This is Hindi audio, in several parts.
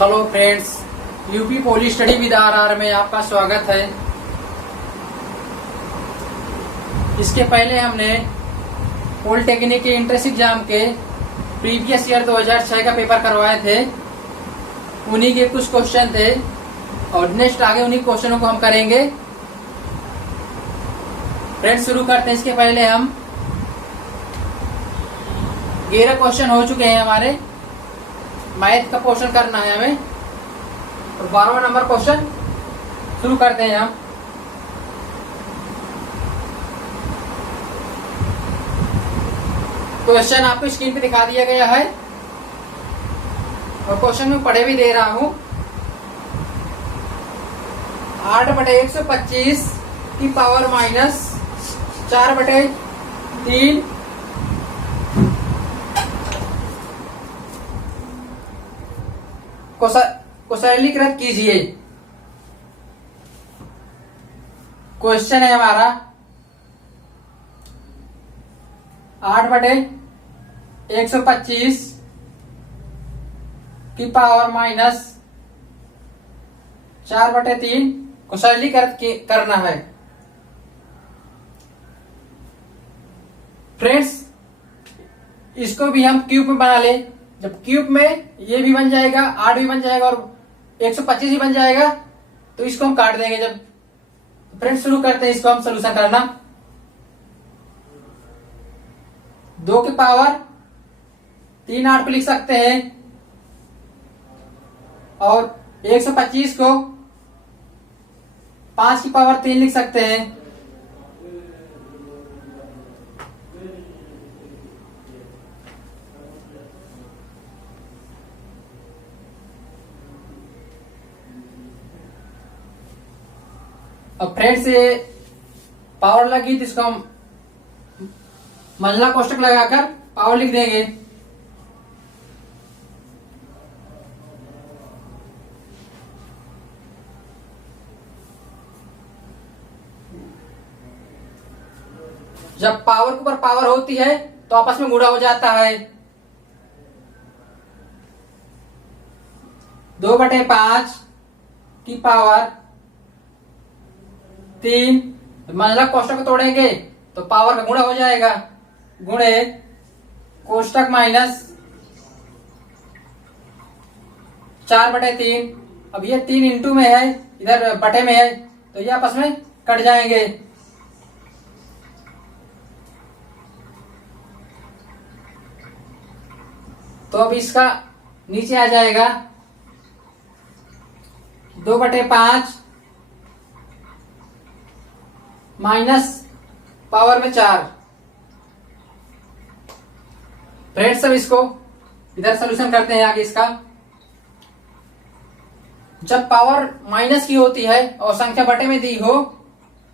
Hello friends, UP poly study with R में आपका स्वागत है। इसके पहले हमने पॉलिटेक्निक के एंट्रेंस एग्जाम के प्रीवियस ईयर 2006 का पेपर करवाए थे। उन्हीं के कुछ क्वेश्चन थे और नेक्स्ट आगे उन्हीं क्वेश्चनों को हम करेंगे। फ्रेंड्स शुरू करते हैं। इसके पहले हम 11 क्वेश्चन हो चुके हैं हमारे। मैथ का क्वेश्चन करना है हमें और 12वां नंबर क्वेश्चन शुरू करते हैं हम। क्वेश्चन आपको स्क्रीन पे दिखा दिया गया है और क्वेश्चन में पढ़े भी दे रहा हूं। 8/125 की पावर माइनस 4/3 को सरलीकृत कीजिए। क्वेश्चन है हमारा 8/125 की पावर माइनस 4/3 को सरलीकृत करना है। फ्रेंड्स, इसको भी हम क्यूब में बना ले। जब क्यूब में ये भी बन जाएगा, 8 भी बन जाएगा और 125 भी बन जाएगा, तो इसको हम काट देंगे। जब फ्रेंड्स शुरू करते हैं इसको हम सोल्यूशन करना। 2 की पावर 3 8 पे लिख सकते हैं और 125 को 5 की पावर 3 लिख सकते हैं। अब फ्रेंड्स से पावर लगी तो इसको हम मंझला कोष्टक लगाकर पावर लिख देंगे। जब पावर के ऊपर पावर होती है तो आपस में गुणा हो जाता है। 2/5 की पावर 3, मंझला कोष्टक तोड़ेंगे तो पावर का गुणा हो जाएगा। गुणे कोष्टक माइनस 4/3। अब ये 3 इंटू में है, इधर बटे में है, तो ये आपस में कट जाएंगे। तो अब इसका नीचे आ जाएगा 2/5 माइनस पावर में 4। फ्रेंड्स, अब इसको इधर सोल्यूशन करते हैं आगे इसका। जब पावर माइनस की होती है और संख्या बटे में दी हो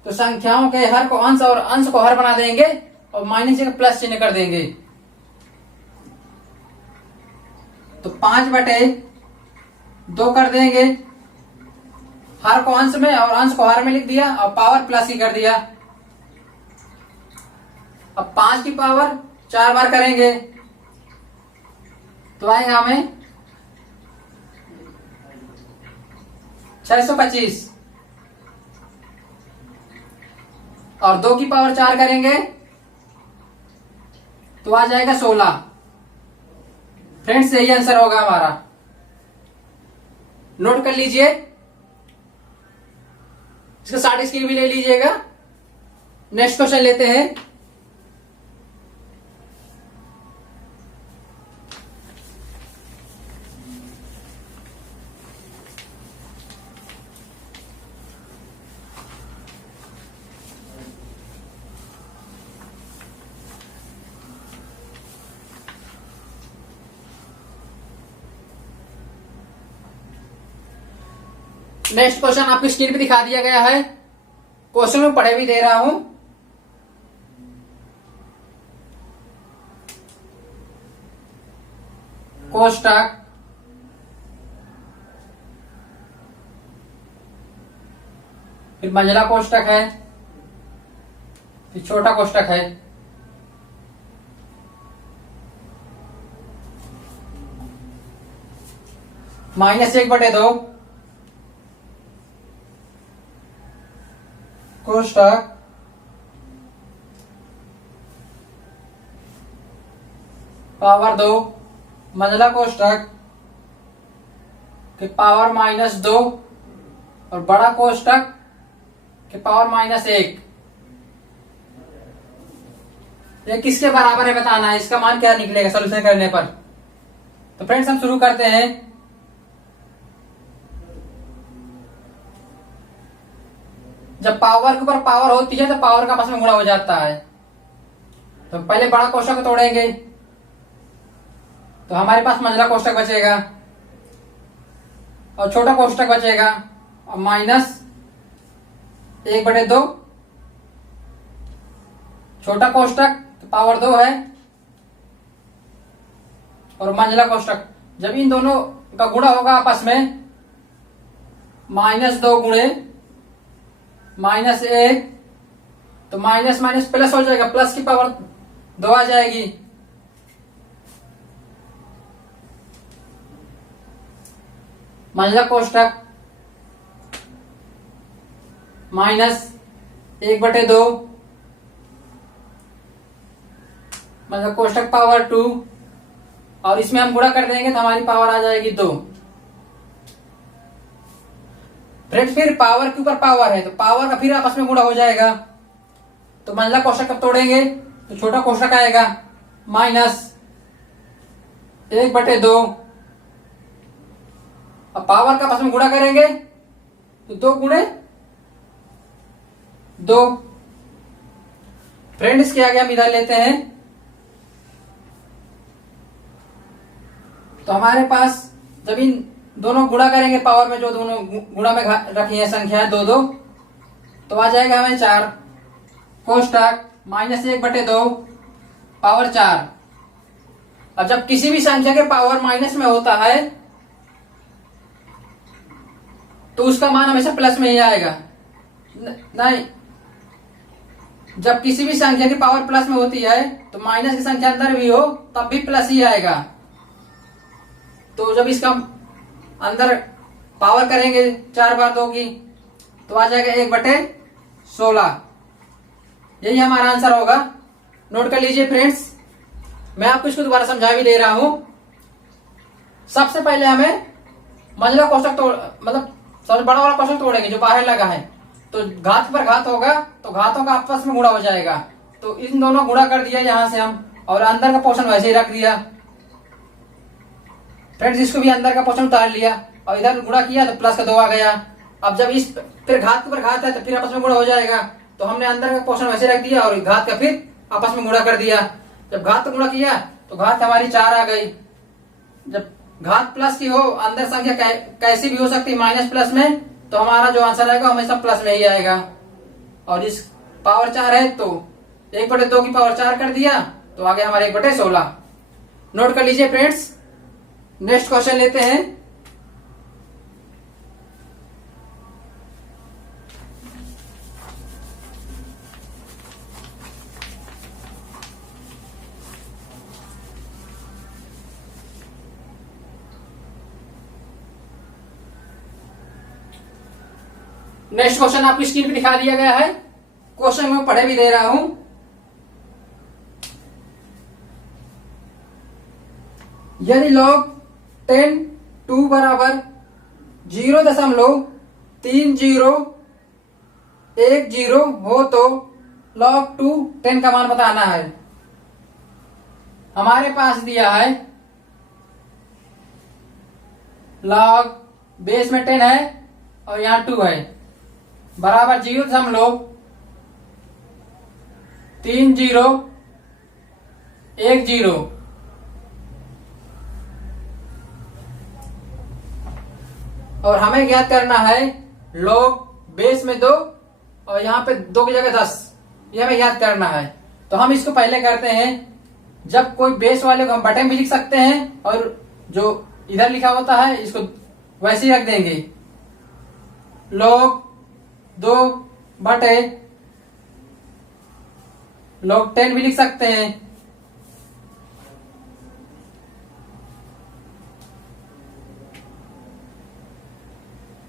तो संख्याओं के हर को अंश और अंश को हर बना देंगे और माइनस जगह प्लस चिन्ह कर देंगे। तो 5/2 कर देंगे। हर को अंश में और अंश को हर में लिख दिया और पावर प्लस ही कर दिया। अब 5 की पावर 4 बार करेंगे तो आएगा हमें 625। और 2 की पावर 4 करेंगे तो आ जाएगा 16। फ्रेंड्स, यही आंसर होगा हमारा। नोट कर लीजिए, इसका शॉर्ट स्क्रीन भी ले लीजिएगा। नेक्स्ट क्वेश्चन लेते हैं। नेक्स्ट क्वेश्चन आपकी स्क्रीन पे दिखा दिया गया है। क्वेश्चन में पढ़े भी दे रहा हूं। कोष्टक फिर मंझला कोष्टक है, फिर छोटा कोष्टक है। -1/2 कोष्टक पावर 2 मंझला कोष्टक के पावर -2 और बड़ा कोष्टक के पावर -1। ये किसके बराबर है बताना है, इसका मान क्या निकलेगा सोल्यूशन करने पर। तो फ्रेंड्स हम शुरू करते हैं। जब पावर के ऊपर पावर होती है तो पावर का आपस में गुणा हो जाता है। तो पहले बड़ा कोष्टक तोड़ेंगे तो हमारे पास मंझला कोष्टक बचेगा और छोटा कोष्टक बचेगा और -1/2 छोटा कोष्टक पावर 2 है और मंझला कोष्टक। जब इन दोनों का गुणा होगा आपस में -2 गुणे -1 तो माइनस माइनस प्लस हो जाएगा, प्लस की पावर 2 आ जाएगी। मंझला कोष्टक -1/2 मतलब कोष्टक पावर 2 और इसमें हम गुणा कर देंगे तो हमारी पावर आ जाएगी 2। फ्रेंड्स फिर पावर के ऊपर पावर है तो पावर का फिर आपस में गुणा हो जाएगा। तो मंझला कोष्टक कब तोड़ेंगे तो छोटा कोष्टक आएगा -1/2 अब पावर का आपस में गुणा करेंगे तो 2 गुणे 2। फ्रेंड्स इसके आगे हम इधर लेते हैं तो हमारे पास जब इन दोनों गुणा करेंगे पावर में, जो दोनों गुणा में रखी है संख्या 2 तो आ जाएगा हमें 4 कोष्टक -1/2 पावर 4। अब जब किसी भी संख्या के पावर माइनस में होता है तो उसका मान हमेशा प्लस में ही आएगा। नहीं, जब किसी भी संख्या की पावर प्लस में होती है तो माइनस की संख्या अंदर भी हो तब भी प्लस ही आएगा। तो जब इसका अंदर पावर करेंगे 4 बार 2 की तो आ जाएगा 1/16। यही हमारा आंसर होगा। नोट कर लीजिए फ्रेंड्स, मैं आपको इसको दोबारा समझा भी दे रहा हूं। सबसे पहले हमें मंझला कोष्टक मतलब सबसे बड़ा वाला कोष्टक तोड़ेंगे जो बाहर लगा है। तो घात पर घात होगा तो घातों का आपस में गुणा हो जाएगा। तो इन दोनों गुणा कर दिया यहां से हम और अंदर का पोर्शन वैसे ही रख दिया। फ्रेंड्स इसको भी अंदर का पोर्शन उतार लिया और इधर गुणा किया तो प्लस का 2 आ गया। अब जब इस फिर घात के ऊपर घात है तो फिर आपस में गुणा हो जाएगा। तो हमने अंदर का पोर्शन वैसे रख दिया और घात का फिर आपस में गुणा कर दिया। जब घात गुणा किया तो घात हमारी 4 आ गई। जब घात प्लस की हो, अंदर संख्या कैसी भी हो सकती है माइनस प्लस में, तो हमारा जो आंसर आएगा हमेशा प्लस में ही आएगा। और इस पावर 4 है तो 1/2 की पावर 4 कर दिया तो आगे हमारे 1/16। नोट कर लीजिए फ्रेंड्स। नेक्स्ट क्वेश्चन लेते हैं। नेक्स्ट क्वेश्चन आपकी स्क्रीन पे दिखा दिया गया है। क्वेश्चन में पढ़े भी दे रहा हूं। यदि log 10 2 बराबर 0.3010 हो तो log 2 10 का मान बताना है। हमारे पास दिया है log बेस में 10 है और यहां 2 है बराबर 0.3010 और हमें ज्ञात करना है log बेस में 2 और यहाँ पे 2 की जगह 10, ये हमें याद करना है। तो हम इसको पहले करते हैं। जब कोई बेस वाले को हम बटन भी लिख सकते हैं और जो इधर लिखा होता है इसको वैसे ही रख देंगे। log 2 बटे log 10 भी लिख सकते हैं।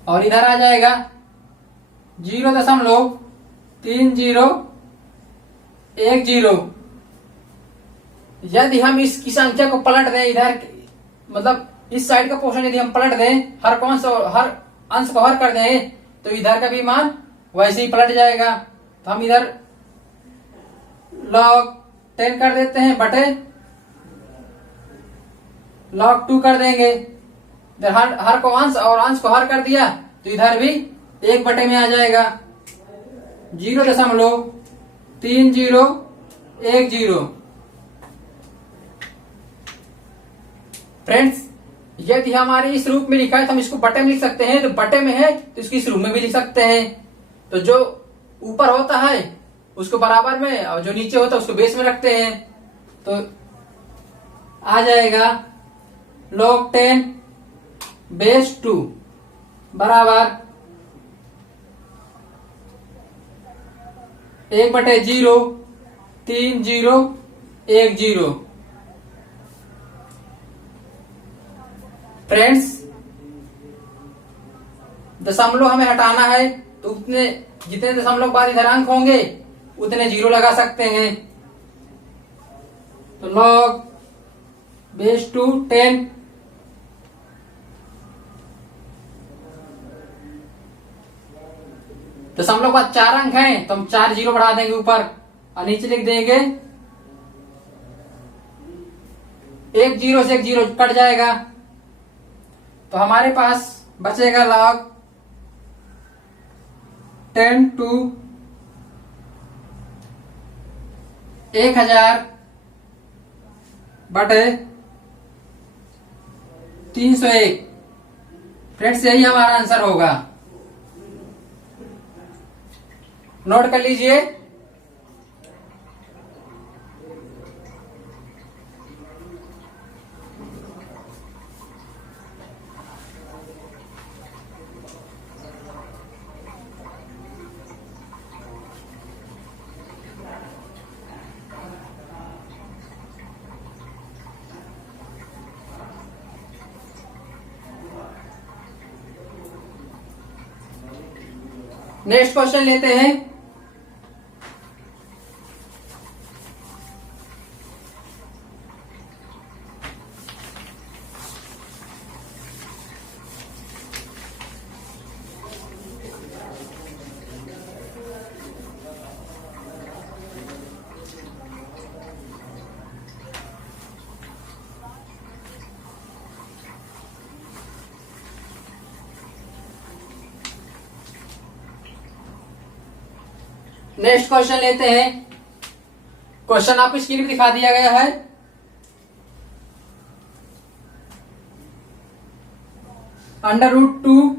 और इधर आ जाएगा 0.3010। यदि हम इसकी संख्या को पलट दें इधर, मतलब इस साइड का पोर्शन यदि हम पलट दें, हर अंश को हर कर दें, तो इधर का भी मान वैसे ही पलट जाएगा। तो हम इधर log 10 कर देते हैं बटे log 2 कर देंगे। इधर हर को अंश और अंश को हर कर दिया तो इधर भी 1 बटे में आ जाएगा। 0.3010। फ्रेंड्स, यदि हमारे इस रूप में लिखा है तो हम इसको बटे में लिख सकते हैं, तो बटे में है तो इसको इस रूप में भी लिख सकते हैं। तो जो ऊपर होता है उसको बराबर में और जो नीचे होता है उसको बेस में रखते हैं। तो आ जाएगा log 10 बेस 2 बराबर 1/03010। फ्रेंड्स, दशमलव हमें हटाना है तो उतने जितने दशमलव बाद इधर अंक होंगे उतने 0 लगा सकते हैं। तो log बेस 2 10 दशमलव बाद 4 अंक हैं तो हम 4 0 बढ़ा देंगे ऊपर और नीचे लिख देंगे 1 0 से 1 0 कट जाएगा। तो हमारे पास बचेगा log 10 to 1000 बटे 301। फ्रेंड्स, यही हमारा आंसर होगा। नोट कर लीजिए। नेक्स्ट क्वेश्चन लेते हैं। नेक्स्ट क्वेश्चन लेते हैं। क्वेश्चन आपको स्क्रीन पे दिखा दिया गया है। √2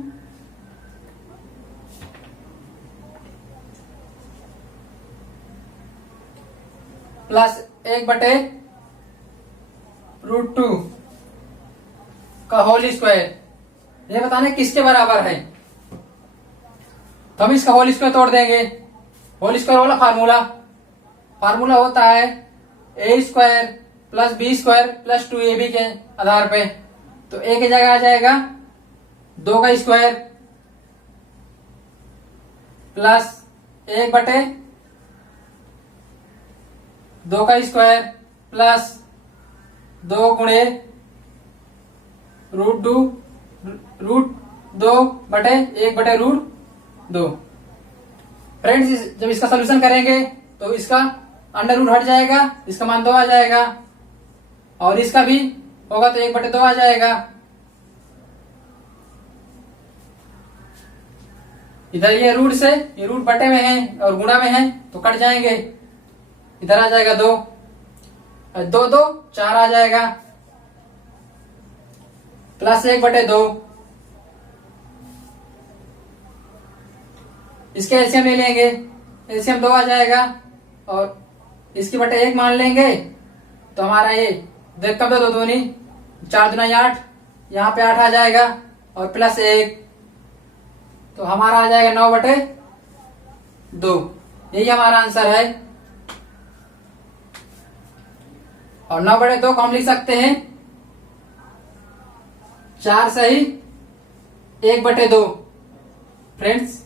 प्लस 1/√2 का होल स्क्वायर, ये बताना किसके बराबर है। तो हम इसका होल स्क्वायर तोड़ देंगे। होल स्क्वायर वाला फार्मूला होता है a² plus b² plus 2ab के आधार पे। तो a की जगह आ जाएगा 2 का स्क्वायर प्लस 1/2 का स्क्वायर प्लस 2 गुणे √2/1/√2। फ्रेंड्स, जब इसका सोल्यूशन करेंगे तो इसका √ हट जाएगा, इसका मान 2 आ जाएगा और इसका भी होगा तो 1/2 आ जाएगा। इधर ये रूट से ये रूट बटे में है और गुणा में है तो कट जाएंगे। इधर आ जाएगा 2 2 2 4 आ जाएगा प्लस 1/2। इसके एलसीएम ले लेंगे, एलसीएम 2 आ जाएगा और इसकी बटे 1 मान लेंगे तो हमारा ये देख कब 2 दूनी 4 दूना 8, यहाँ पे 8 आ जाएगा और प्लस 1 तो हमारा आ जाएगा 9/2। यही हमारा आंसर है। और 9/2 को हम लिख सकते हैं 4 सही 1/2। फ्रेंड्स,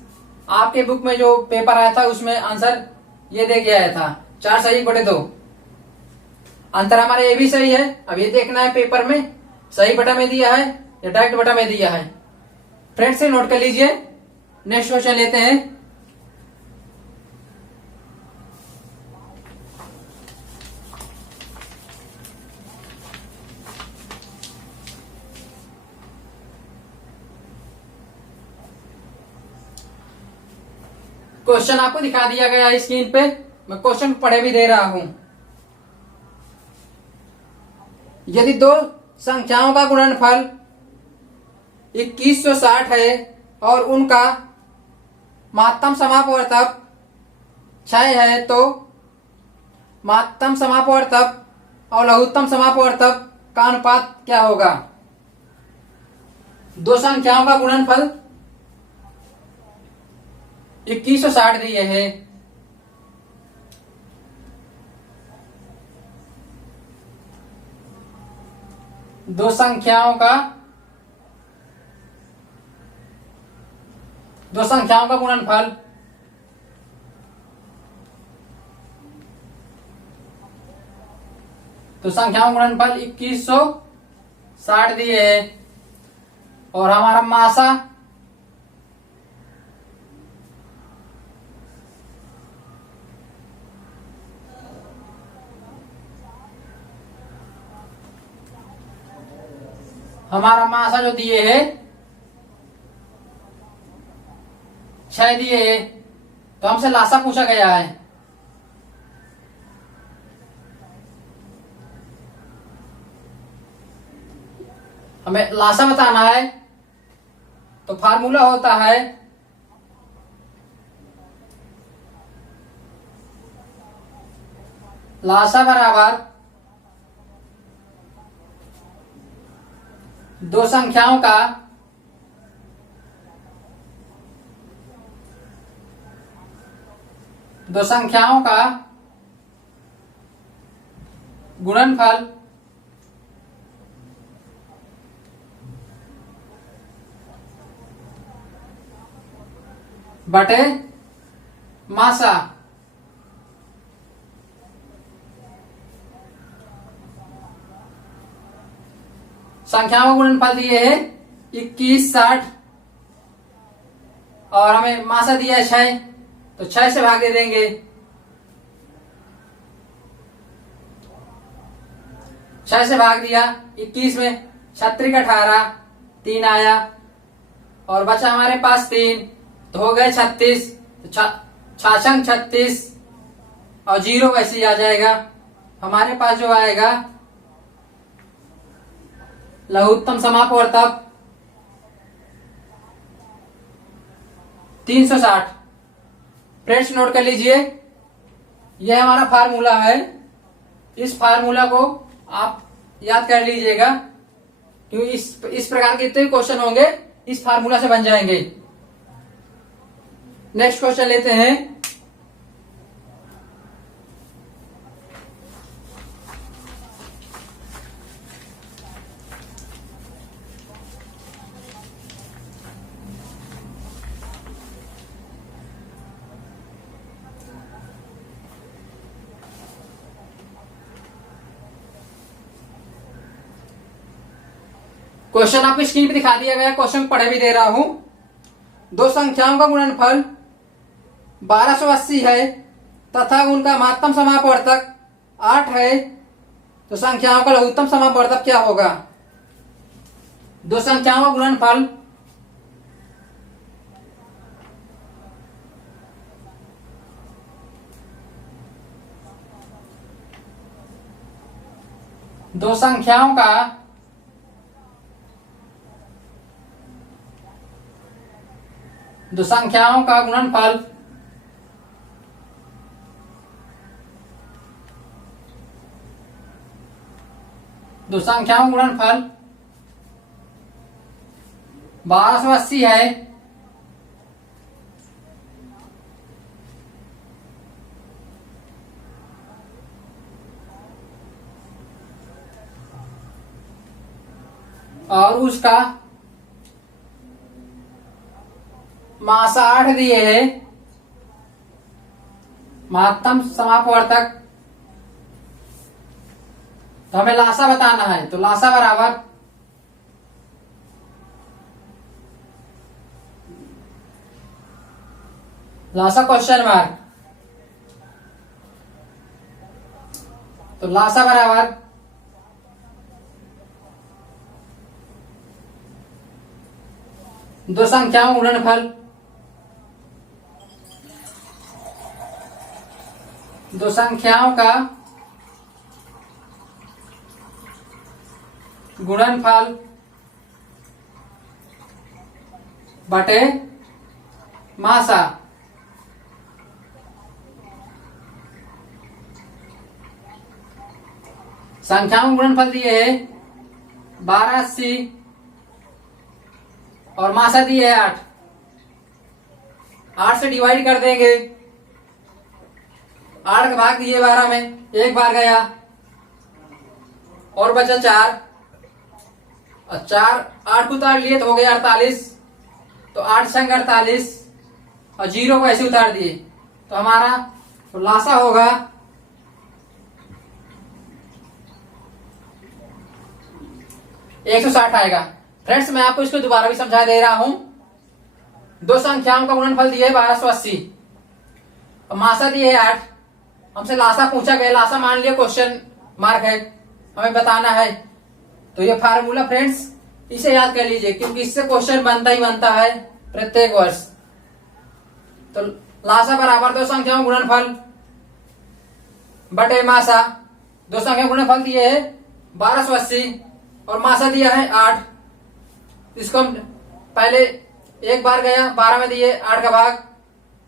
आपके बुक में जो पेपर आया था उसमें आंसर ये दे के आया था 4 सही बटे 2। आंसर हमारा ये भी सही है। अब ये देखना है पेपर में सही बटा में दिया है या डायरेक्ट बटा में दिया है। फ्रेंड्स से नोट कर लीजिए। नेक्स्ट क्वेश्चन लेते हैं। क्वेश्चन आपको दिखा दिया गया है स्क्रीन पे। मैं क्वेश्चन पढ़े भी दे रहा हूं। यदि दो संख्याओं का गुणनफल 2160 है और उनका महत्तम समापवर्तक 6 है तो महत्तम समापवर्तक और लघुत्तम समापवर्तक का अनुपात क्या होगा? दो संख्याओं का गुणनफल 2160 दिए है। दो संख्याओं का गुणनफल तो संख्याओं का गुणनफल 2160 दिए है और हमारा मासा जो दिए है 6 दिए है। तो हमसे लासा पूछा गया है। हमें लासा बताना है तो फार्मूला होता है लासा बराबर दो संख्याओं का गुणनफल बटे मासा। संख्याओं का गुणनफल दिए है 2160 और हमें मासा दिया है 6, तो 6 से भाग दे देंगे। 6 से भाग दिया 21 में 36 का 18 3 आया और बचा हमारे पास 3, तो हो गए 36। छाछंग 36 और 0 वैसे ही आ जाएगा। हमारे पास जो आएगा लघुत्तम समापवर्तक 360। फ्रेंड्स नोट कर लीजिए, यह हमारा फार्मूला है। इस फार्मूला को आप याद कर लीजिएगा क्योंकि इस प्रकार के जितने क्वेश्चन होंगे इस फार्मूला से बन जाएंगे। नेक्स्ट क्वेश्चन लेते हैं। क्वेश्चन आपको स्क्रीन पे दिखा दिया गया। क्वेश्चन पढ़े भी दे रहा हूं। दो संख्याओं का गुणनफल 1280 है तथा उनका महत्तम समापवर्तक 8 है तो संख्याओं का लघुत्तम समापवर्तक क्या होगा? दो संख्याओं का गुणनफल दो संख्याओं का गुणनफल दो संख्याओं का गुणनफल 1280 है और उसका मासा 8 दिए है, महत्तम समापवर्तक, तो हमें लासा बताना है। तो लासा बराबर लासा क्वेश्चन मार्क, तो लासा बराबर दो संख्याओं गुणनफल, दो संख्याओं का गुणनफल बटे मासा। संख्याओं गुणनफल दिए है 1280 और मासा दिए है 8। 8 से डिवाइड कर देंगे, 8 का भाग दिए 12 में, एक बार गया और बचा 4 और 4 8 को उतार लिए तो हो गया 48। तो 8 संग 48 और 0 को ऐसे उतार दिए तो हमारा तो लासा होगा 160 आएगा। फ्रेंड्स मैं आपको इसको दोबारा भी समझा दे रहा हूं। दो संख्याओं का गुणनफल दिया है 1280 और मासा दिए है 8। हमसे लासा पूछा गया, लासा मान लिया क्वेश्चन मार्क है, हमें बताना है। तो ये फार्मूला फ्रेंड्स इसे याद कर लीजिए क्योंकि इससे क्वेश्चन बनता ही बनता है प्रत्येक वर्ष। तो लासा बराबर दो संख्याओं गुणनफल बटे मासा। दो संख्या गुणनफल दिए है 1280 और मासा दिया है 8। इसको हम पहले एक बार गया 12 में दिए 8 का भाग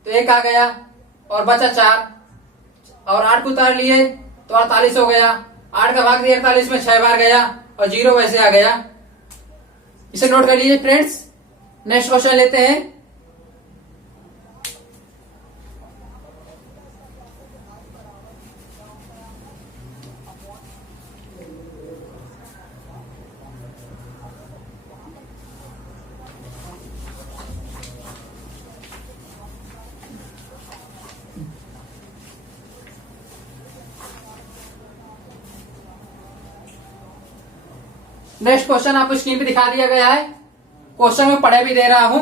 तो 1 आ गया और बचा 4 और 8 को उतार लिए तो 48 हो गया। 8 का भाग दिया 48 में 6 बार गया और 0 वैसे आ गया। इसे नोट कर लीजिए फ्रेंड्स। नेक्स्ट क्वेश्चन लेते हैं। नेक्स्ट क्वेश्चन आपको स्क्रीन पे दिखा दिया गया है। क्वेश्चन में पढ़े भी दे रहा हूं।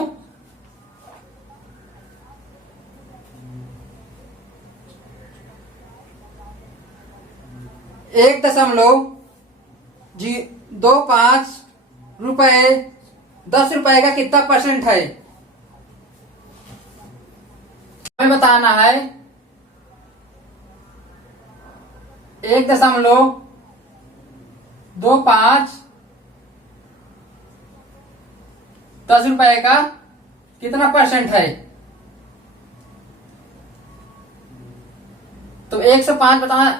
एक दशमलव 25 रुपए 10 रुपए का कितना परसेंट है हमें बताना है। 1.25 10 रुपए का कितना परसेंट है। तो 105 बताना,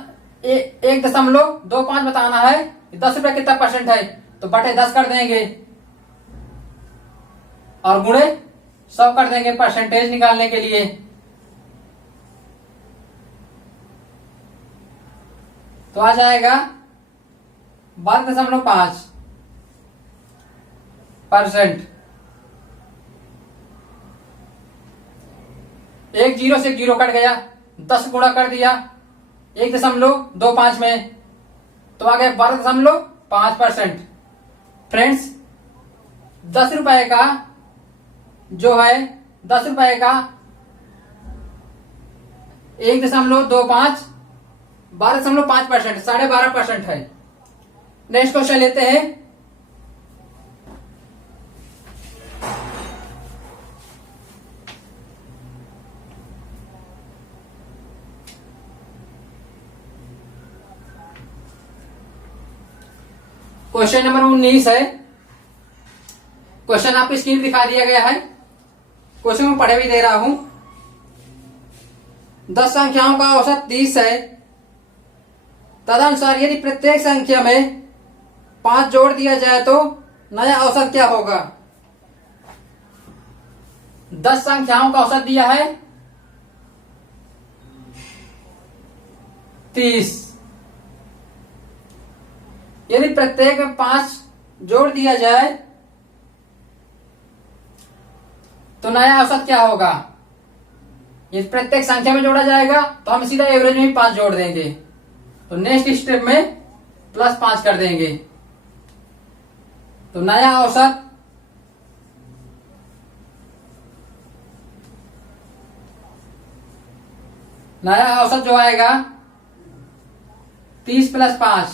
1.25 बताना है। 10 रुपए कितना परसेंट है तो बटे 10 कर देंगे और गुणे 100 कर देंगे परसेंटेज निकालने के लिए। तो आ जाएगा 12.5%। एक 0 से 0 कट गया, 10 गुणा कर दिया 1.25 में तो आ गया 12.5%। फ्रेंड्स 10 रुपए का जो है 10 रुपए का 1.25 12.5% 12.5% है। नेक्स्ट क्वेश्चन लेते हैं। क्वेश्चन नंबर 19 है। क्वेश्चन आपको स्क्रीन दिखा दिया गया है। क्वेश्चन में पढ़े भी दे रहा हूं। 10 संख्याओं का औसत 30 है। तदनुसार यदि प्रत्येक संख्या में 5 जोड़ दिया जाए तो नया औसत क्या होगा। 10 संख्याओं का औसत दिया है 30। यदि प्रत्येक में 5 जोड़ दिया जाए तो नया औसत क्या होगा, ये प्रत्येक संख्या में जोड़ा जाएगा तो हम सीधा एवरेज में 5 जोड़ देंगे, तो नेक्स्ट स्टेप में +5 कर देंगे। तो नया औसत जो आएगा 30 + 5,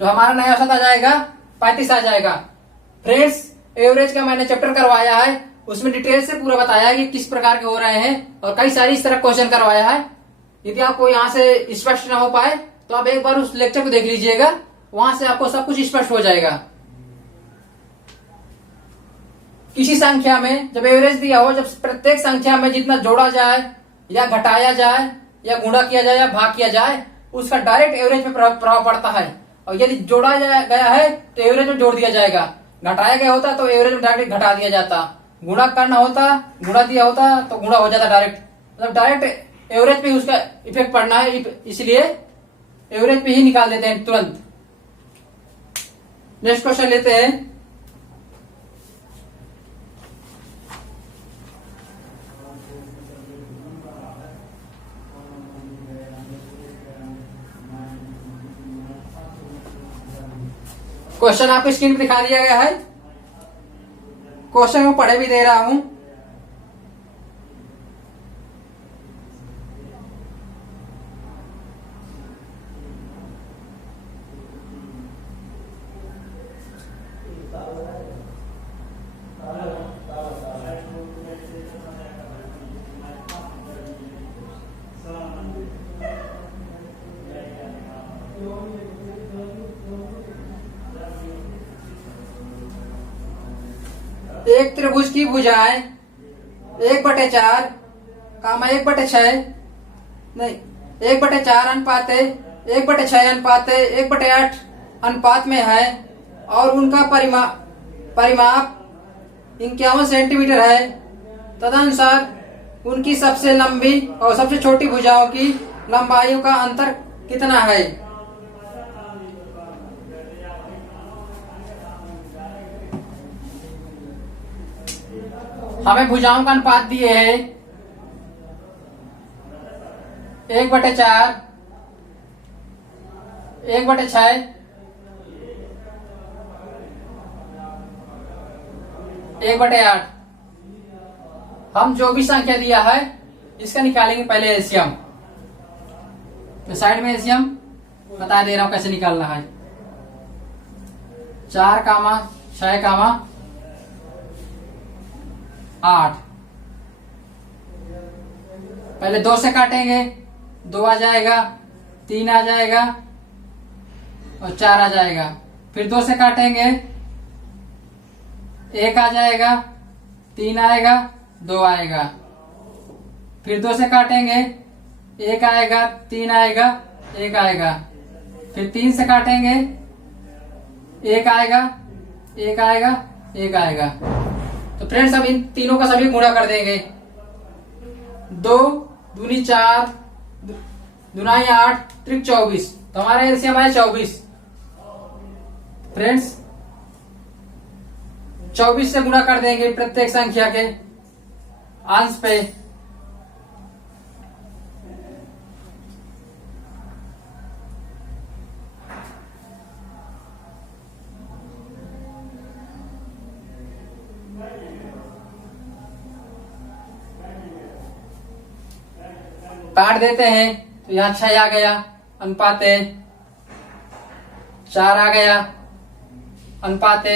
जो हमारा नया औसत आ जाएगा 35 आ जाएगा। फ्रेंड्स, एवरेज का मैंने चैप्टर करवाया है, उसमें डिटेल से पूरा बताया है कि किस प्रकार के हो रहे हैं और कई सारी इस तरह क्वेश्चन करवाया है। यदि आपको यहाँ से स्पष्ट ना हो पाए तो आप एक बार उस लेक्चर को देख लीजिएगा, वहां से आपको सब कुछ स्पष्ट हो जाएगा। किसी संख्या में जब एवरेज दिया हो, जब प्रत्येक संख्या में जितना जोड़ा जाए या घटाया जाए या गुणा किया जाए या भाग किया जाए, उसका डायरेक्ट एवरेज पे प्रभाव पड़ता है। और यदि जोड़ा गया है तो एवरेज में जोड़ दिया जाएगा, घटाया गया होता तो एवरेज में डायरेक्ट घटा दिया जाता, गुणा करना होता, गुणा दिया होता तो गुणा हो जाता डायरेक्ट। मतलब डायरेक्ट एवरेज पे उसका इफेक्ट पड़ना है, इसलिए एवरेज पे ही निकाल देते हैं तुरंत। नेक्स्ट क्वेश्चन लेते हैं। क्वेश्चन आपको स्क्रीन पर दिखा दिया गया है, क्वेश्चन मैं पढ़े भी दे रहा हूं। एक त्रिभुज की भुजाएं 1/4 कामा 1/6 नहीं 1/4 अनुपात 1/6 अनुपात 1/8 अनुपात में है और उनका परिमाप 51 सेंटीमीटर है। तदनुसार उनकी सबसे लंबी और सबसे छोटी भुजाओं की लंबाइयों का अंतर कितना है। हमें भुजाओं का अनुपात दिए है 1/4, 1/6, 1/8। हम जो भी संख्या दिया है इसका निकालेंगे पहले एलसीएम। मैं साइड में एलसीएम बता दे रहा हूं कैसे निकालना है। 4, 6, 8। पहले 2 से काटेंगे, 2 आ जाएगा, 3 आ जाएगा और 4 आ जाएगा। फिर 2 से काटेंगे, 1 आ जाएगा, 3 आएगा, 2 आएगा। फिर 2 से काटेंगे, 1 आएगा, 3 आएगा, 1 आएगा। फिर 3 से काटेंगे, 1 आएगा, 1 आएगा, 1 आएगा। तो फ्रेंड्स अब इन तीनों का सभी गुणा कर देंगे। 2 दूनी 4, 2 8, 24। तो हमारा एलसीएम है 24। फ्रेंड्स 24 से गुणा कर देंगे प्रत्येक संख्या के अंश पे। काट देते हैं तो यहाँ 6 आ गया, अनुपात 4 आ गया, अनुपात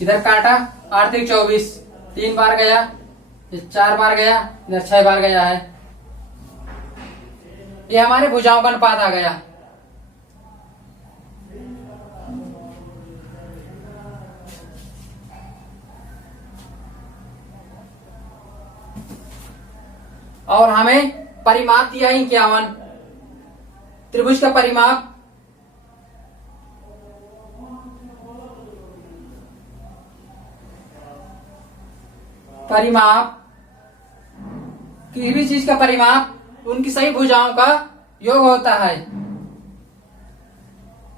इधर काटा 8 3 24, 3 बार गया, 4 बार गया, इधर 6 बार गया है। ये हमारे भुजाओं का अनुपात आ गया। और हमें परिमाप दिया है 51। त्रिभुज का परिमाप किसी भी चीज का परिमाप उनकी सही भुजाओं का योग होता है।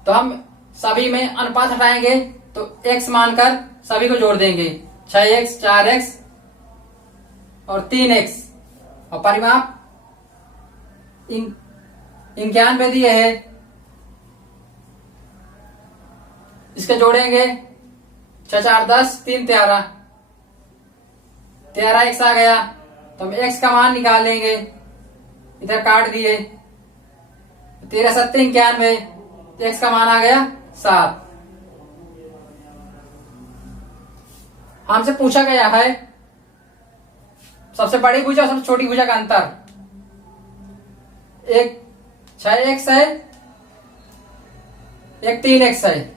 तो हम सभी में अनुपात हटाएंगे तो x मानकर सभी को जोड़ देंगे। 6x, 4x और 3x और परिमाप 91 दिए है, इसके जोड़ेंगे 6 4 10, 3 13, 13x आ गया। तो हम x का मान निकाल लेंगे, इधर काट दिए। 13 7 91, x का मान आ गया 7। हमसे पूछा गया है सबसे बड़ी भुजा और सबसे छोटी भुजा का अंतर। एक 6x है, एक 3x है।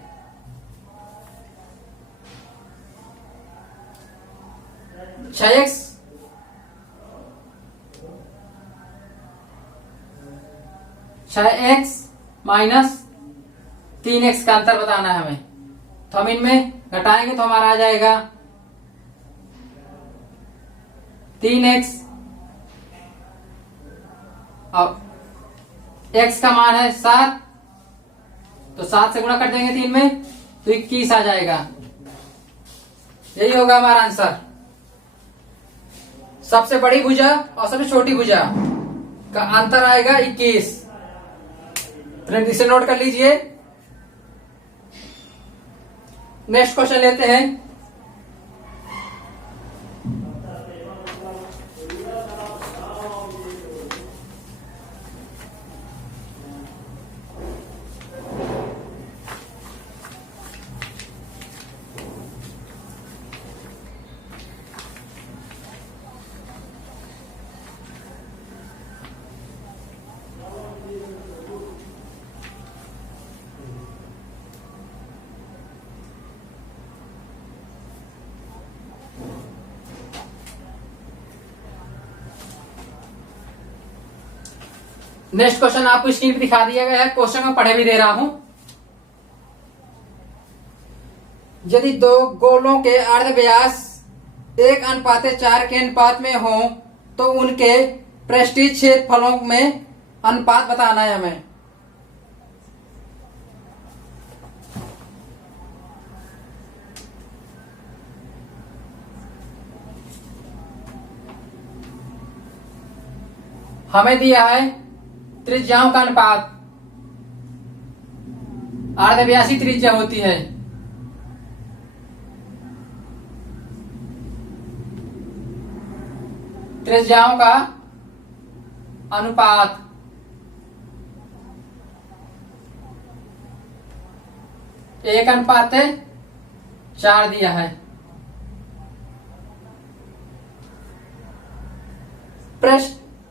छह एक्स माइनस 3x का अंतर बताना है हमें। तो हम इनमें घटाएंगे तो हमारा आ जाएगा 3x और x का मान है 7, तो 7 से गुणा कर देंगे 3 में तो 21 आ जाएगा। यही होगा हमारा आंसर। सबसे बड़ी भुजा और सबसे छोटी भुजा का अंतर आएगा 21। फ्रेंड इसे नोट कर लीजिए। नेक्स्ट क्वेश्चन लेते हैं। नेक्स्ट क्वेश्चन आपको स्क्रीन पे दिखा दिया गया है, क्वेश्चन में पढ़े भी दे रहा हूं। यदि दो गोलों के अर्ध व्यास 1:4 के अनुपात में हो तो उनके पृष्ठीय क्षेत्रफलों में अनुपात बताना है हमें। हमें दिया है त्रिज्याओं का अनुपात। अर्धव्यासी त्रिज्या होती है। त्रिज्याओं का अनुपात 1:4 दिया है।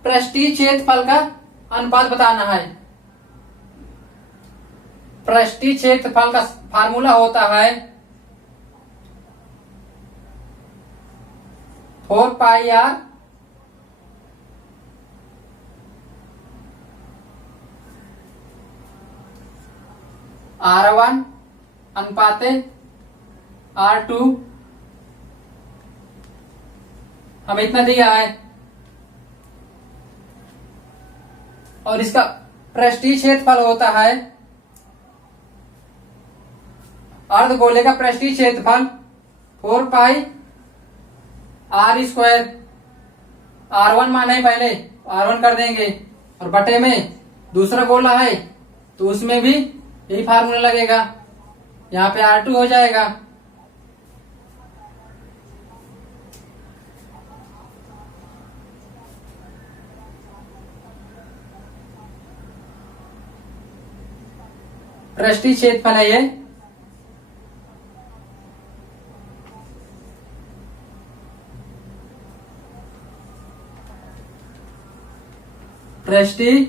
पृष्ठीय क्षेत्रफल का अनुपात बताना है। पृष्ठीय क्षेत्रफल का फार्मूला होता है 4πr R1 अनुपात R2। हमें इतना दिया है और इसका पृष्ठीय क्षेत्रफल होता है अर्धगोले का पृष्ठीय क्षेत्रफल 4πr²। R1 माना है पहले, R1 कर देंगे और बटे में दूसरा गोला है तो उसमें भी यही फार्मूला लगेगा। यहाँ पे R2 हो जाएगा। पृष्ठीय क्षेत्रफल है ये। पृष्ठीय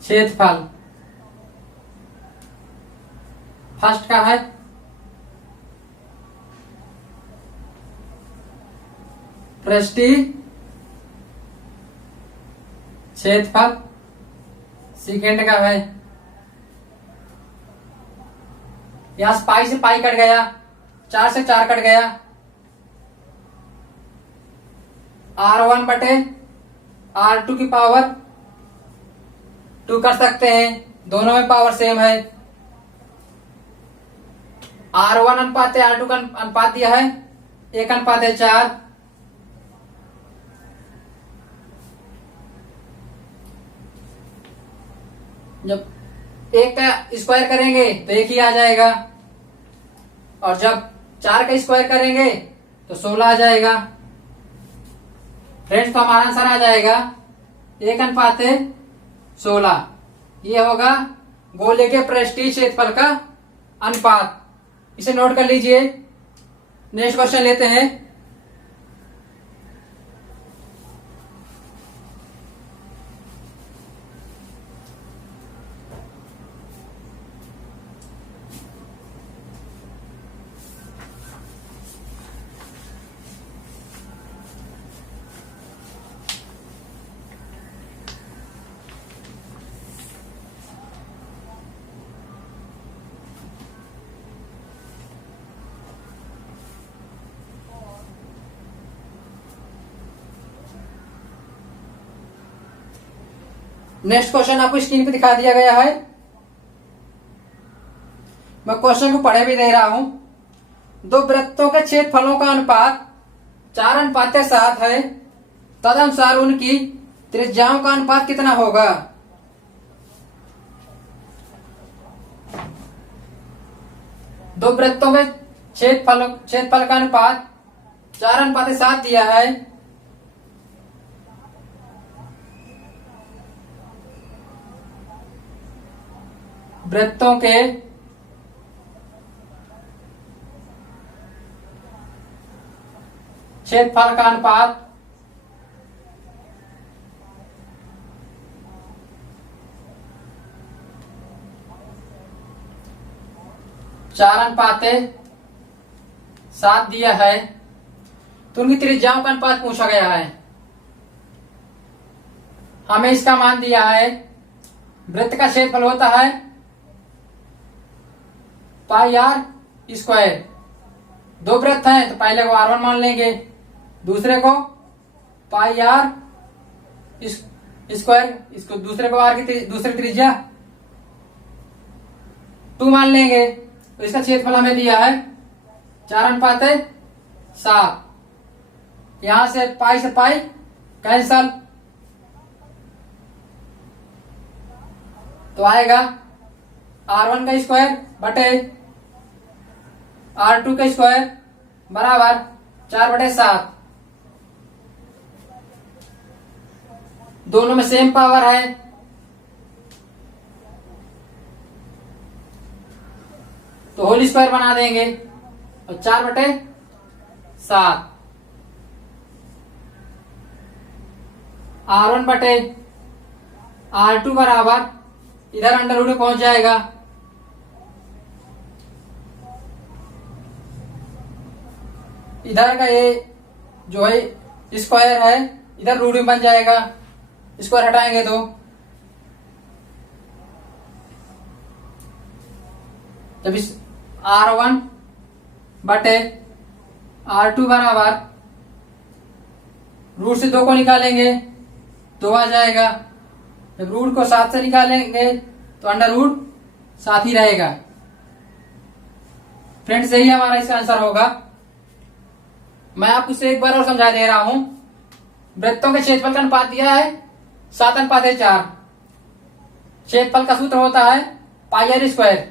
क्षेत्रफल फर्स्ट का है पृष्ठीय क्षेत्रफल, सेकेंड का है। यहां पाई से पाई कट गया, 4 से 4 कट गया। R1 बटे R2 की पावर 2 कर सकते हैं, दोनों में पावर सेम है। R1 अनुपात है R2 का अनुपात दिया है 1:4। जब 1 का स्क्वायर करेंगे तो 1 ही आ जाएगा, और जब 4 का स्क्वायर करेंगे तो 16 आ जाएगा। फ्रेंड्स, तो हमारा आंसर आ जाएगा 1:16। ये होगा गोले के पृष्ठीय क्षेत्रफल का अनुपात। इसे नोट कर लीजिए। नेक्स्ट क्वेश्चन लेते हैं। नेक्स्ट क्वेश्चन आपको स्क्रीन पे दिखा दिया गया है। मैं क्वेश्चन को पढ़े भी दे रहा हूं। दो वृत्तों के क्षेत्रफलों का अनुपात 4:7 है, तदनुसार उनकी त्रिज्याओं का अनुपात कितना होगा? दो वृत्तों के क्षेत्रफल का अनुपात 4:7 दिया है। वृत्तों के क्षेत्रफल का अनुपात 4:7 दिया है, तो उनकी त्रिज्याओं का अनुपात पूछा गया है। हमें इसका मान दिया है, वृत्त का क्षेत्रफल होता है πr²। दो वृत्त हैं तो पहले को R1 मान लेंगे, दूसरे को πr², इसको दूसरे को r की दूसरी त्रिज्या 2 मान लेंगे। तो इसका क्षेत्रफल हमें दिया है 4:7। यहां से पाई कैंसल, तो आएगा R1 का स्क्वायर बटे R2 का स्क्वायर बराबर 4/7। दोनों में सेम पावर है, तो होल स्क्वायर बना देंगे और 4/7 R1 बटे R2 बराबर इधर अंडर रूट में पहुंच जाएगा। इधर का ये जो है स्क्वायर है, इधर रूट में बन जाएगा। स्क्वायर हटाएंगे तो जब इस R1 बटे R2 बराबर रूट से 2 को निकालेंगे 2 आ जाएगा। जब रूट को 7 से निकालेंगे तो अंडर रूट 7 ही रहेगा। फ्रेंड्स, यही हमारा इसका आंसर होगा। मैं आपको इसे एक बार और समझा दे रहा हूं। वृत्तों के क्षेत्रफल का अनुपात दिया है 7:4। क्षेत्रफल का सूत्र होता है πr²।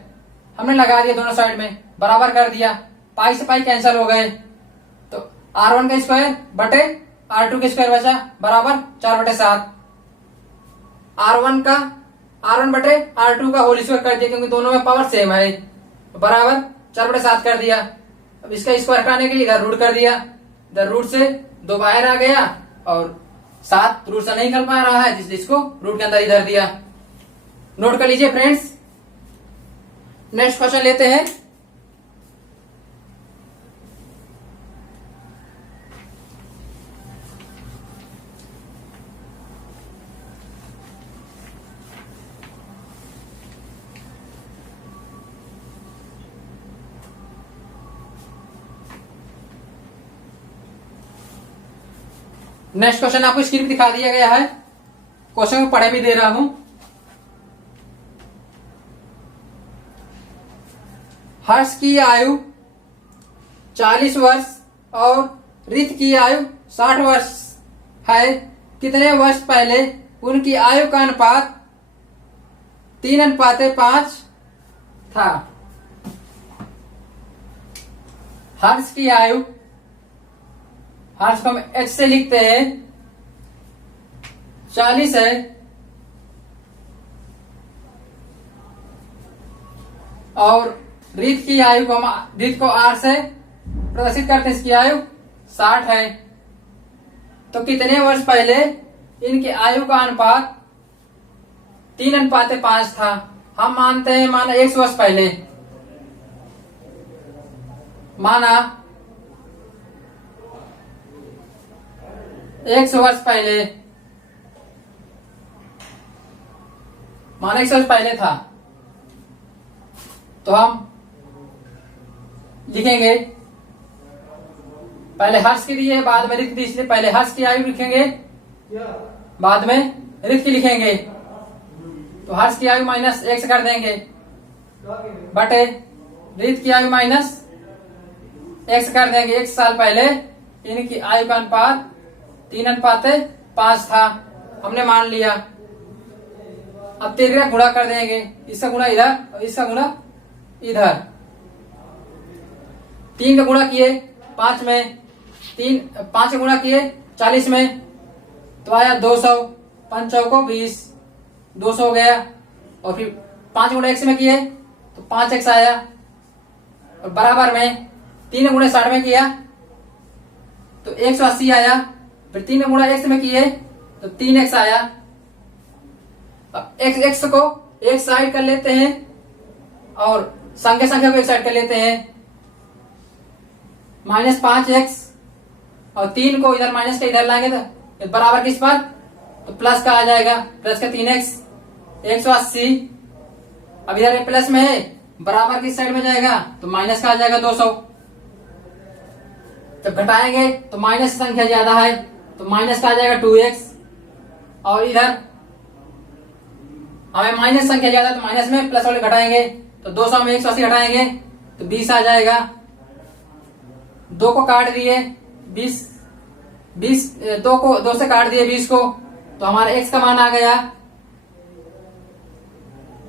हमने लगा दिया दोनों साइड में, बराबर कर दिया, पाई से पाई कैंसिल हो गए, तो R1 का स्क्वायर बटे R2 का स्क्वायर बचा बराबर 4/7। R1 बटे R2 का होल स्क्वायर कर दिया, क्योंकि दोनों में पावर सेम है, बराबर 4/7 कर दिया। अब इसका स्क्वायर हटाने के लिए इधर रूट कर दिया, इधर रूट से 2 बाहर आ गया और 7 रूट से नहीं निकल पा रहा है, जिसलिए इसको रूट के अंदर इधर दिया। नोट कर लीजिए फ्रेंड्स। नेक्स्ट क्वेश्चन लेते हैं। नेक्स्ट क्वेश्चन आपको स्क्रीन पे दिखा दिया गया है। क्वेश्चन को पढ़े भी दे रहा हूं। हर्ष की आयु 40 वर्ष और रित की आयु 60 वर्ष है। कितने वर्ष पहले उनकी आयु का अनुपात 3:5 था। हर्ष की आयु, हर्ष को हम H से लिखते हैं, 40 है और रीत की आयु को हम रीत को R से प्रदर्शित करते हैं, इसकी आयु 60 है। तो कितने वर्ष पहले इनकी आयु का अनुपात 3:5 था। हम मानते हैं, माना 100 वर्ष पहले, माना 100 वर्ष पहले, माना 100 वर्ष पहले था, तो हम लिखेंगे पहले हर्ष के लिए, बाद में रित की, इसलिए पहले हर्ष की आयु लिखेंगे, बाद में रित की लिखेंगे। तो हर्ष की आयु माइनस 1 कर देंगे बटे रित की आयु माइनस x कर देंगे। 1 साल पहले इनकी आयु का अनुपात 3:5 था, हमने मान लिया। अब तिरका गुणा कर देंगे, इसका गुणा इधर और इसका गुणा इधर। 3 का गुणा किए 5 में, 5 का गुणा किए 40 में, तो आया 200, 5 को 20, 200 हो गया। और फिर 5 गुणा x में किए तो 5x आया, और बराबर में 3 गुणा 60 में किया तो 180 आया। फिर 3 गुणा x में किए तो 3x आया। अब x को एक साइड कर लेते हैं और संख्या को एक साइड कर लेते हैं, -5x, और 3 को इधर माइनस के इधर लाएंगे तो बराबर किस पर, तो प्लस का आ जाएगा, प्लस का 3x 180। अब इधर प्लस में है, बराबर किस साइड में जाएगा, तो माइनस का आ जाएगा 200। जब घटाएंगे तो माइनस संख्या ज्यादा है तो माइनस का आ जाएगा 2x, और इधर हमें माइनस संख्या ज्यादा तो माइनस में प्लस वाले घटाएंगे, तो 200 में 180 घटाएंगे तो 20 आ जाएगा। 2 को काट दिए 20, 2 को 2 से काट दिए 20 को, तो हमारा x का मान आ गया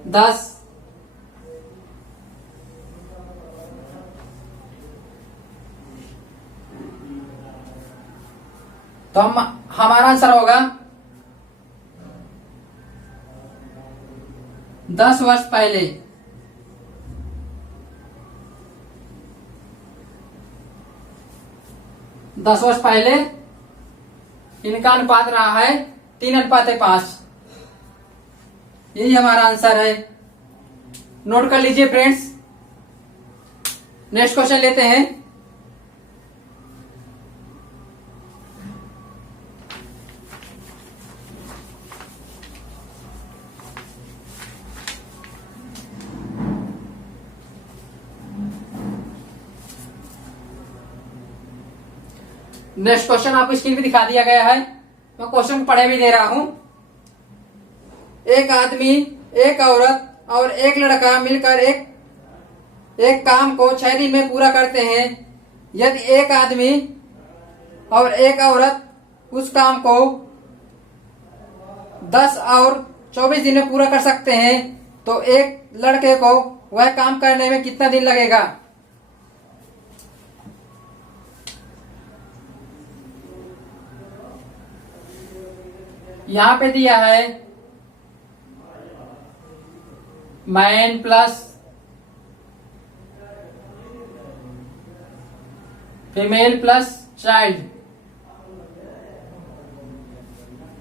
10। तो हमारा आंसर होगा 10 वर्ष पहले। दस वर्ष पहले इनका अनुपात रहा है 3:5। यही हमारा आंसर है। नोट कर लीजिए फ्रेंड्स। नेक्स्ट क्वेश्चन लेते हैं। नेक्स्ट क्वेश्चन आपको स्क्रीन पे दिखा दिया गया है, मैं क्वेश्चन को पढ़े भी दे रहा हूं। एक आदमी, एक औरत और एक लड़का मिलकर एक काम को 6 दिन में पूरा करते हैं। यदि एक आदमी और एक औरत उस काम को 10 और 24 दिन में पूरा कर सकते हैं, तो एक लड़के को वह काम करने में कितना दिन लगेगा? यहां पे दिया है man plus female plus child,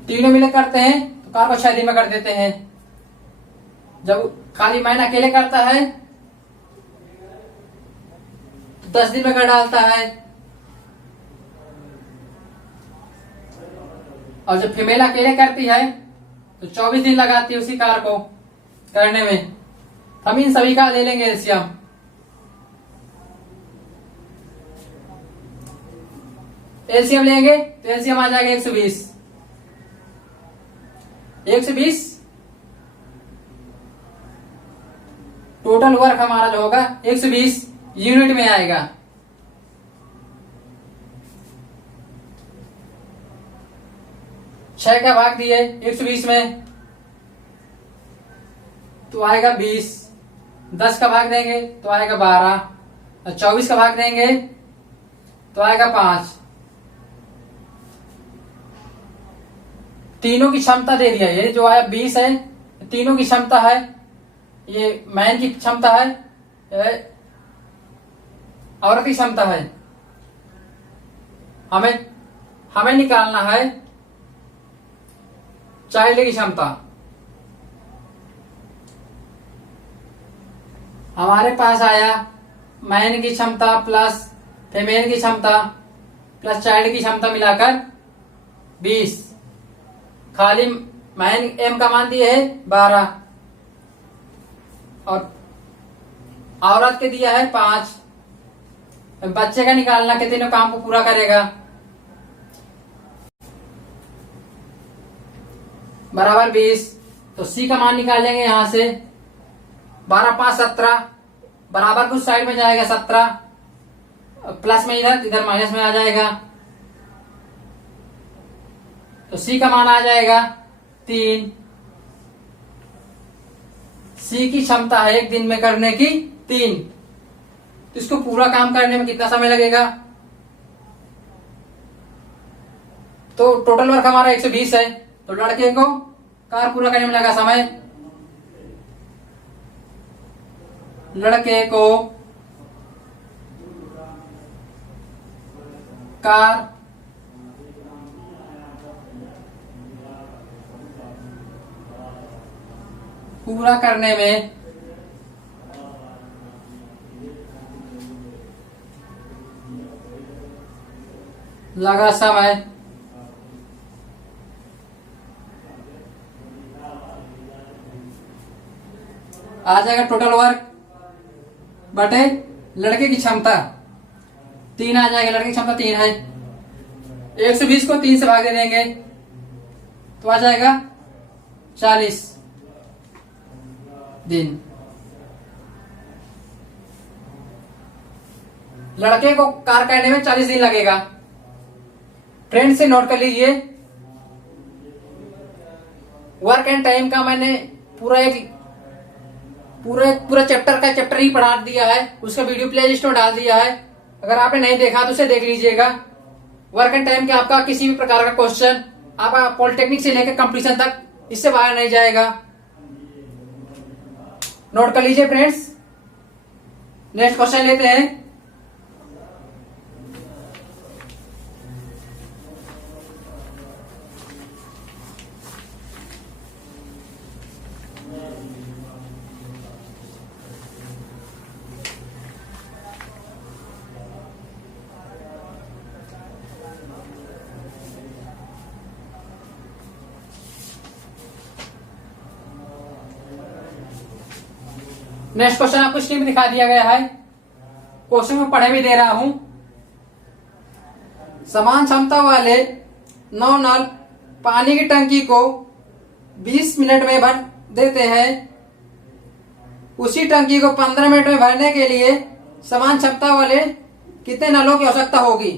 तीनों मिलकर करते हैं तो कार को 6 दिन में कर देते हैं। जब खाली मैन अकेले करता है तो 10 दिन में कर डालता है, और जब फीमेल अकेले करती है तो 24 दिन लगाती है उसी कार को करने में। हम इन सभी का ले लेंगे एलसीएम। एलसीएम लेंगे तो एलसीएम आ जाएगा 120। 120 टोटल वर्क हमारा जो होगा 120 यूनिट में आएगा। छह का भाग दिए 120 में तो आएगा 20, 10 का भाग देंगे तो आएगा 12, और 24 का भाग देंगे तो आएगा 5। तीनों की क्षमता दे दिया। ये जो आया 20 है, तीनों की क्षमता है, ये मैन की क्षमता है, औरत की क्षमता है। हमें निकालना है चाइल्ड की क्षमता। हमारे पास आया मैन की क्षमता प्लस फीमेल की क्षमता प्लस चाइल्ड की क्षमता मिलाकर 20। खाली मैन एम का मान दिए है 12 और औरत के दिया है 5। बच्चे का निकालना कितने काम को पूरा करेगा, बराबर 20। तो सी का मान निकालेंगे यहां से 12 5 17, बराबर कुछ साइड में जाएगा 17, प्लस में इधर माइनस में आ जाएगा। तो सी का मान आ जाएगा 3। सी की क्षमता है एक दिन में करने की 3। तो इसको पूरा काम करने में कितना समय लगेगा? तो टोटल वर्क हमारा 120 है, तो लड़के को कार्य पूरा करने में लगा समय, लड़के को कार्य पूरा करने में लगा समय आ जाएगा टोटल वर्क बटे लड़के की क्षमता 3 आ जाएगा। लड़के की क्षमता 3 है, 120 को 3 से भाग दे देंगे तो आ जाएगा 40 दिन। लड़के को कार्य करने में 40 दिन लगेगा। फ्रेंड से नोट कर लीजिए, वर्क एंड टाइम का मैंने पूरा चैप्टर ही पढ़ा दिया है, उसका वीडियो प्ले लिस्ट में डाल दिया है। अगर आपने नहीं देखा तो उसे देख लीजिएगा। वर्क एंड टाइम के आपका किसी भी प्रकार का क्वेश्चन आपका पॉलिटेक्निक से लेकर कंप्लीशन तक इससे बाहर नहीं जाएगा। नोट कर लीजिए फ्रेंड्स। नेक्स्ट क्वेश्चन लेते हैं। नेक्स्ट क्वेश्चन आपको स्क्रीन में दिखा दिया गया है। क्वेश्चन में पढ़े भी दे रहा हूं। समान क्षमता वाले 9 नल पानी की टंकी को 20 मिनट में भर देते हैं। उसी टंकी को 15 मिनट में भरने के लिए समान क्षमता वाले कितने नलों की आवश्यकता होगी?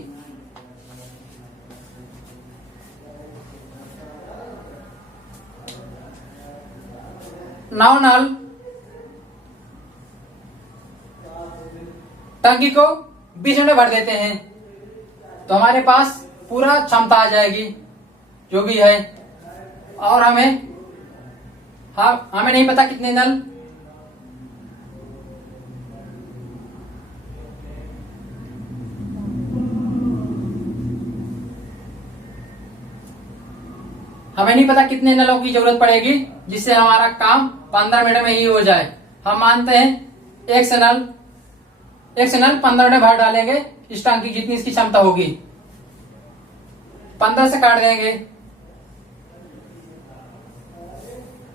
नौ नल टंकी को 20 मिनट में भर देते हैं तो हमारे पास पूरा क्षमता आ जाएगी जो भी है। और हमें नहीं पता कितने नल, हमें नहीं पता कितने नलों की जरूरत पड़ेगी जिससे हमारा काम 15 मिनट में ही हो जाए। हम मानते हैं एक से नल 15 मिनट भर डालेंगे। इस टंकी जितनी इसकी क्षमता होगी 15 से काट देंगे,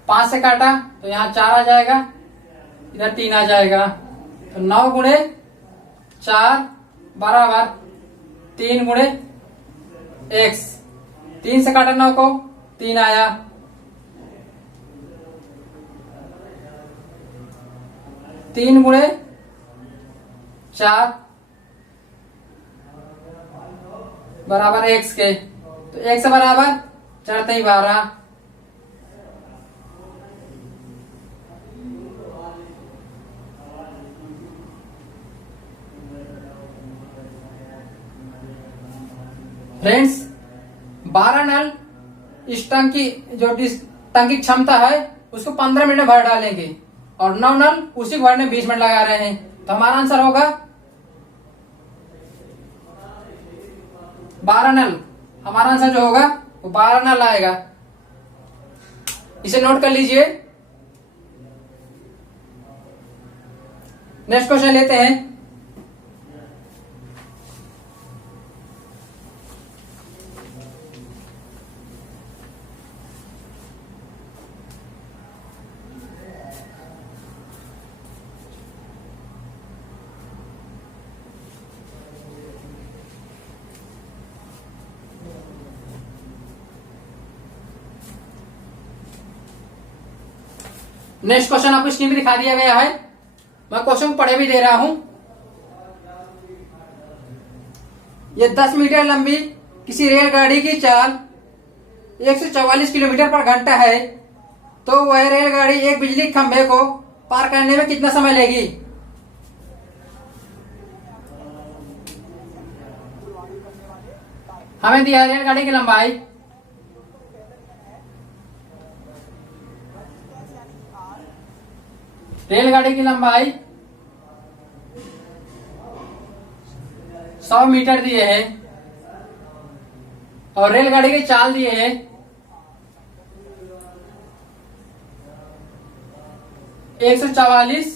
5 से काटा तो यहाँ 4 आ जाएगा, इधर 3 आ जाएगा। तो 9 गुणे 4 बराबर 3 गुणे x। 3 से काटा 9 को 3 आया। 3 × 4 बराबर x के, तो x बराबर 4 × 12। फ्रेंड्स 12 नल इस टंकी टंकी की क्षमता है उसको 15 मिनट में भर डालेंगे और 9 नल उसी को भरने 20 मिनट लगा रहे हैं, तो हमारा आंसर होगा 12 नल। हमारा आंसर जो होगा वो 12 नल आएगा। इसे नोट कर लीजिए। नेक्स्ट क्वेश्चन लेते हैं। नेक्स्ट क्वेश्चन आपको स्क्रीन पे दिखा दिया गया है, मैं क्वेश्चन पढ़े भी दे रहा हूं। ये 10 मीटर लंबी किसी रेलगाड़ी की चाल 144 किलोमीटर पर घंटा है, तो वह रेलगाड़ी एक बिजली खंभे को पार करने में कितना समय लेगी? हमें दिया रेलगाड़ी की लंबाई, रेलगाड़ी की लंबाई 100 मीटर दिए है और रेलगाड़ी की चाल दिए है 144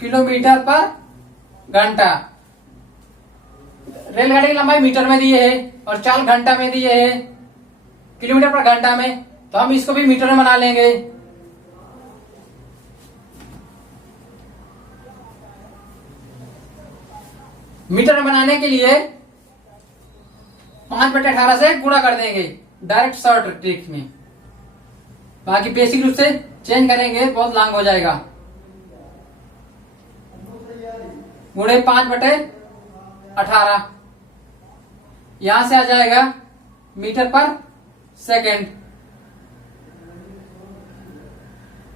किलोमीटर पर घंटा। रेलगाड़ी की लंबाई मीटर में दिए है और चाल घंटा में दिए है, किलोमीटर पर घंटा में, तो हम इसको भी मीटर में बना लेंगे। मीटर में बनाने के लिए 5/18 से गुणा कर देंगे डायरेक्ट शॉर्ट ट्रिक में, बाकी बेसिक रूप से चेंज करेंगे बहुत लॉन्ग हो जाएगा। गुणे 5/18, यहां से आ जाएगा मीटर पर सेकेंड।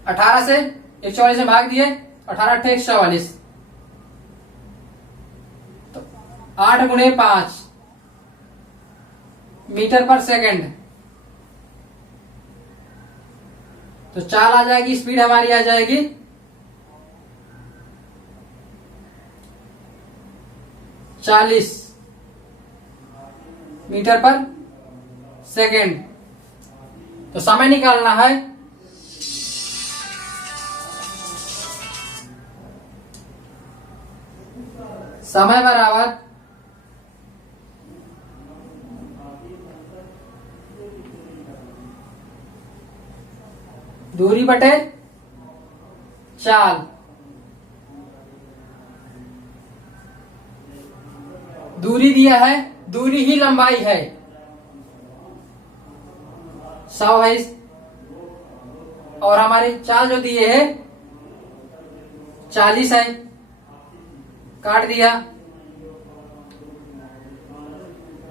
18 से 144 में भाग दिए, 18 × 8 = 144, तो 8 × 5 मीटर पर सेकेंड, तो चाल आ जाएगी, स्पीड हमारी आ जाएगी 40 मीटर पर सेकेंड। तो समय निकालना है, समय बराबर दूरी बटे चाल। दूरी दिया है, दूरी ही लंबाई है, 100 है, और हमारी चाल जो दिए है 40 है, काट दिया,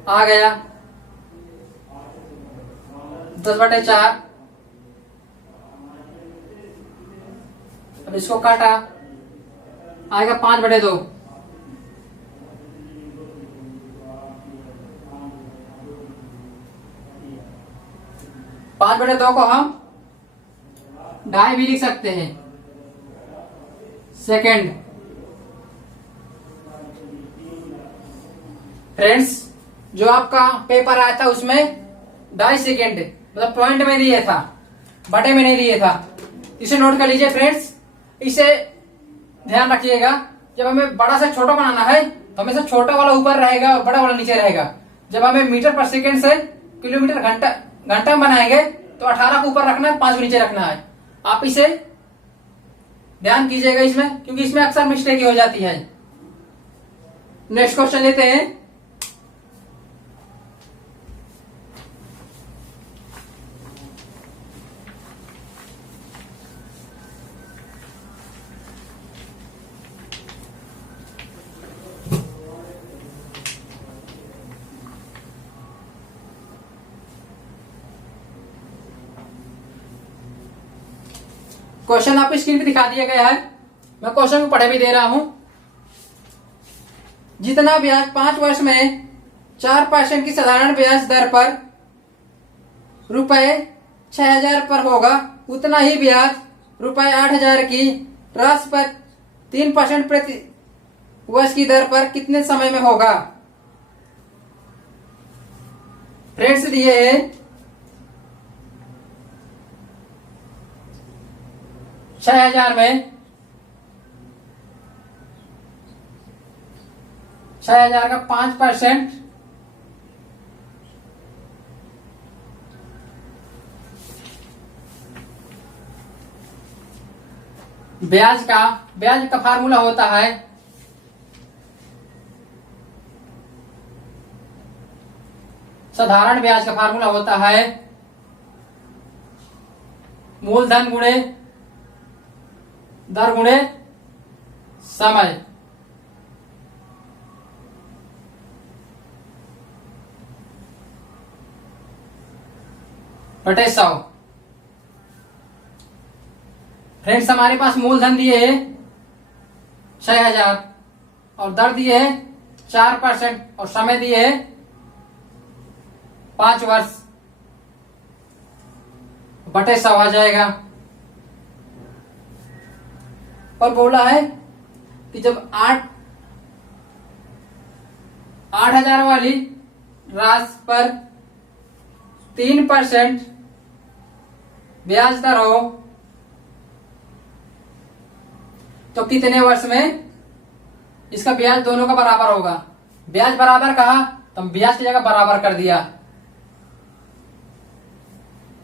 आ गया 10/4। अब इसको काटा, आएगा 5/2। पांच बटे दो को हम ढाई भी लिख सकते हैं, सेकेंड। फ्रेंड्स, जो आपका पेपर आया था उसमें 2.5 सेकेंड मतलब पॉइंट में दिए था, बटे में नहीं दिए था। इसे नोट कर लीजिए फ्रेंड्स। इसे ध्यान रखिएगा, जब हमें बड़ा से छोटा बनाना है तो हमेशा छोटा वाला ऊपर रहेगा और बड़ा वाला नीचे रहेगा। जब हमें मीटर पर सेकेंड से किलोमीटर घंटा में बनाएंगे तो 18 को ऊपर रखना है, 5 को नीचे रखना है। आप इसे ध्यान कीजिएगा इसमें, क्योंकि इसमें अक्सर मिस्टेक हो जाती है। नेक्स्ट क्वेश्चन लेते हैं। क्वेश्चन आपको स्क्रीन पे दिखा दिया गया है, मैं क्वेश्चन को पढ़े भी दे रहा हूं। जितना ब्याज 5 वर्ष में 4% की साधारण ब्याज दर पर रुपए 6,000 पर होगा, उतना ही ब्याज रुपए 8,000 की राशि पर 3% प्रति वर्ष की दर पर कितने समय में होगा। फ्रेंड्स दिए है 6,000 में 6,000 का 5% ब्याज का फार्मूला होता है साधारण ब्याज का फार्मूला होता है मूलधन गुणे दर गुणे समय। बटे 100। फ्रेंड्स हमारे पास मूलधन दिए है 6,000 और दर दिए है 4% और समय दिए है 5 वर्ष, बटे 100 आ जाएगा। और बोला है कि जब 8,000 वाली राशि पर 3% ब्याज दर हो तो कितने वर्ष में इसका ब्याज दोनों का बराबर होगा। ब्याज बराबर कहा तो हम ब्याज की जगह बराबर कर दिया।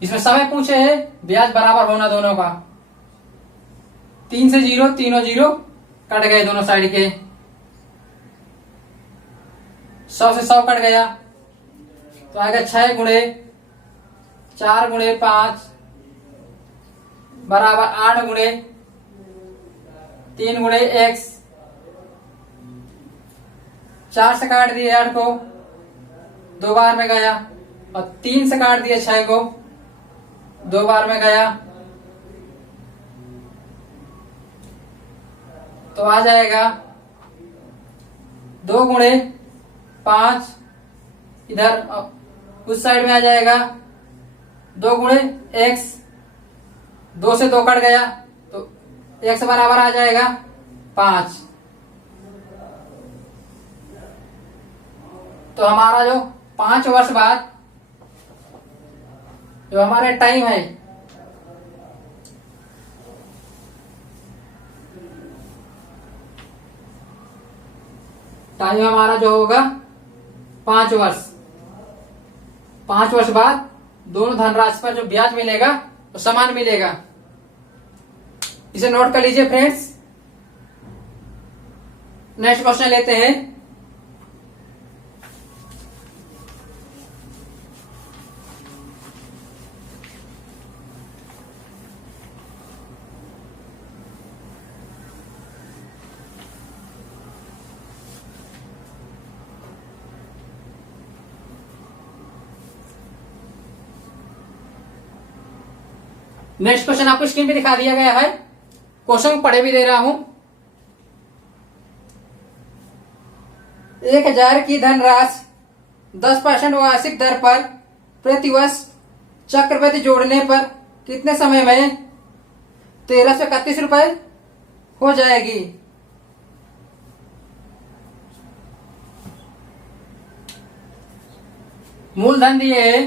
इसमें समय पूछे है, ब्याज बराबर होना दोनों का। 3 से 0, तीनों 0 कट गए दोनों साइड के। 100 से 100 कट गया तो आएगा 6 गुणे 4 गुणे 5 बराबर 8 गुणे 3 गुणे x। 4 से काट दिए 8 को, 2 बार में गया, और 3 से काट दिए 6 को, 2 बार में गया, तो आ जाएगा 2 गुणे 5, इधर उस साइड में आ जाएगा 2 गुणे x। 2 से 2 कट गया तो x बराबर आ जाएगा 5। तो हमारा जो 5 वर्ष बाद जो हमारे टाइम है हमारा जो होगा 5 वर्ष। 5 वर्ष बाद दोनों धनराशि पर जो ब्याज मिलेगा वो समान मिलेगा। इसे नोट कर लीजिए फ्रेंड्स। नेक्स्ट क्वेश्चन लेते हैं। नेक्स्ट क्वेश्चन आपको स्क्रीन पे दिखा दिया गया है, क्वेश्चन पढ़े भी दे रहा हूं। 1,000 की धनराशि 10% वार्षिक दर पर प्रति वर्ष चक्रवृद्धि जोड़ने पर कितने समय में 1,331 रुपए हो जाएगी। मूलधन दिए